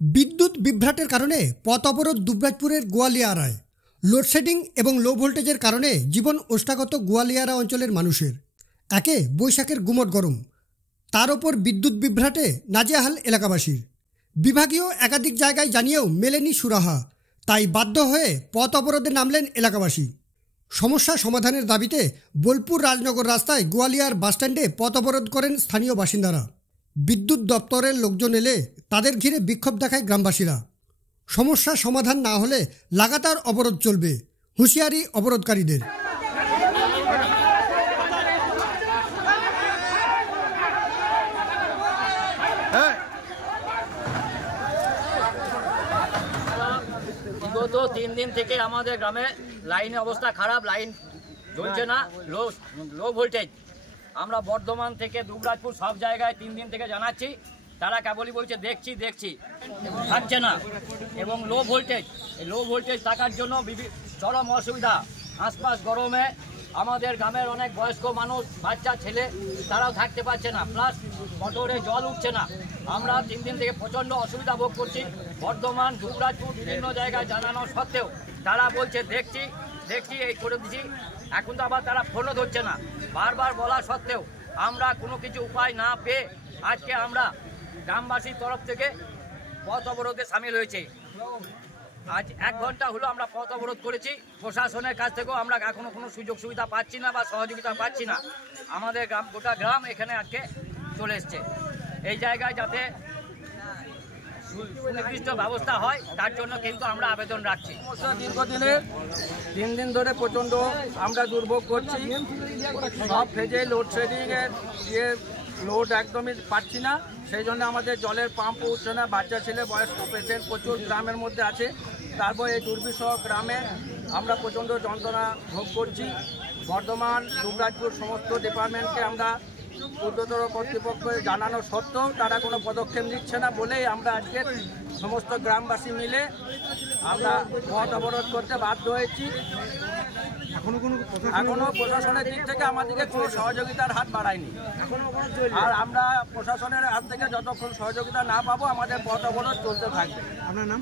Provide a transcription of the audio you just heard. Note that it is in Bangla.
বিদ্যুৎ বিভ্রাটের কারণে পথ অবরোধ দুবরাজপুরের গোয়ালিয়ারায়। লোডশেডিং এবং লো ভোল্টেজের কারণে জীবন ওষ্ঠাগত গোয়ালিয়ারা অঞ্চলের মানুষের। একে বৈশাখের গুমট গরম, তার ওপর বিদ্যুৎ বিভ্রাটে নাজেহাল এলাকাবাসীর। বিভাগীয় একাধিক জায়গায় জানিয়েও মেলেনি সুরাহা, তাই বাধ্য হয়ে পথ অবরোধে নামলেন এলাকাবাসী। সমস্যা সমাধানের দাবিতে বোলপুর রাজনগর রাস্তায় গোয়ালিয়ার বাসস্ট্যান্ডে পথ অবরোধ করেন স্থানীয় বাসিন্দারা। বিদ্যুৎ দপ্তরের লোকজন এলে তাদের ঘিরে বিক্ষোভ দেখায় গ্রামবাসীরা। সমস্যা সমাধান না হলে লাগাতার অবরোধ চলবে, হুঁশিয়ারি অবরোধকারীদের। বিগত 3 দিন থেকে আমাদের গ্রামে লাইনের অবস্থা খারাপ, লাইন জ্বলছে না, লো ভোল্টেজ। আমরা বর্ধমান থেকে দুবরাজপুর সব জায়গায় 3 দিন থেকে জানাচ্ছি, তারা কেবলই বলছে দেখছি থাকছে না। এবং লো ভোল্টেজ থাকার জন্য চরম অসুবিধা। আশপাশ গরমে আমাদের গ্রামের অনেক বয়স্ক মানুষ, বাচ্চা ছেলে, তারাও থাকতে পারছে না, প্লাস মোটরে জল উঠছে না। আমরা 3 দিন থেকে প্রচণ্ড অসুবিধা ভোগ করছি। বর্ধমান, দুবরাজপুর বিভিন্ন জায়গায় জানানো সত্ত্বেও তারা বলছে দেখছি এই করে দিচ্ছি। এখন তো আবার তারা ফোনও ধরছে না। বারবার বলা সত্ত্বেও আমরা কোনো কিছু উপায় না পেয়ে আজকে আমরা গ্রামবাসীর তরফ থেকে পথ অবরোধে সামিল হয়েছে। আজ 1 ঘন্টা হলো আমরা পথ অবরোধ করেছি। প্রশাসনের কাছ থেকেও আমরা এখনো কোনো সুযোগ সুবিধা পাচ্ছি না বা সহযোগিতা পাচ্ছি না। আমাদের গোটা গ্রাম এখানে আজকে চলে এসছে। এই জায়গায় যাতে সুনির্দিষ্ট ব্যবস্থা হয় তার জন্য কিন্তু আমরা আবেদন রাখছি। দীর্ঘদিনের 3 দিন ধরে প্রচণ্ড আমরা দুর্ভোগ করছি। সব ফেজে লোডশেডিংয়ের লোড একদমই পাচ্ছি না। সেই জন্য আমাদের জলের পাম্প উঠছে না। বাচ্চা ছেলে, বয়স্ক পেশেন্ট প্রচুর গ্রামের মধ্যে আছে। তারপর এই দুর্বিষহ গ্রামে আমরা প্রচণ্ড যন্ত্রণা ভোগ করছি। বর্ধমান, দুবরাজপুর সমস্ত ডিপার্টমেন্টকে আমরা ঊর্ধ্বতর কর্তৃপক্ষকে জানানো সত্ত্বেও তারা কোনো পদক্ষেপ নিচ্ছে না বলেই আমরা আজকে সমস্ত গ্রামবাসী মিলে আমরা পথ অবরোধ করতে বাধ্য হয়েছি। এখনো প্রশাসনের দিক থেকে আমাদেরকে কোনো সহযোগিতার হাত বাড়ায়নি। আর আমরা প্রশাসনের হাত থেকে যতক্ষণ সহযোগিতা না পাবো আমাদের পথ অবরোধ চলতে থাকবে। আপনার নাম?